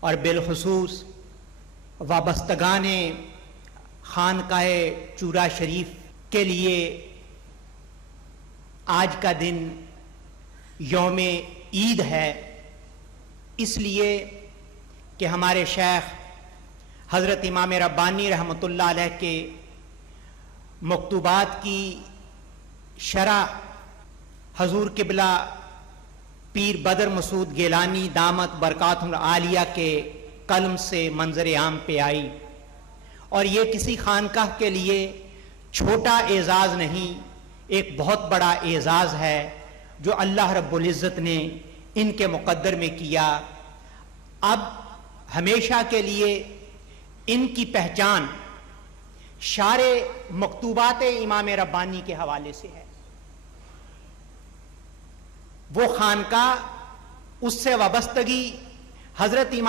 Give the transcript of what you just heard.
اور بالخصوص وابستگان خانقاہ چورا شریف کے لیے آج کا دن یوم عید ہے، اس لیے کہ ہمارے شیخ حضرت امام ربانی رحمۃ اللہ علیہ کے مکتوبات کی شرح حضور قبلہ پیر بدر مسعود گیلانی دامت برکاتہم العالیہ کے قلم سے منظر عام پہ آئی، اور یہ کسی خانقاہ کے لیے چھوٹا اعزاز نہیں، ایک بہت بڑا اعزاز ہے جو اللہ رب العزت نے ان کے مقدر میں کیا۔ اب ہمیشہ کے لیے ان کی پہچان شارح مکتوبات امام ربانی کے حوالے سے ہے۔ وہ خانقاہ، اس سے وابستگی حضرت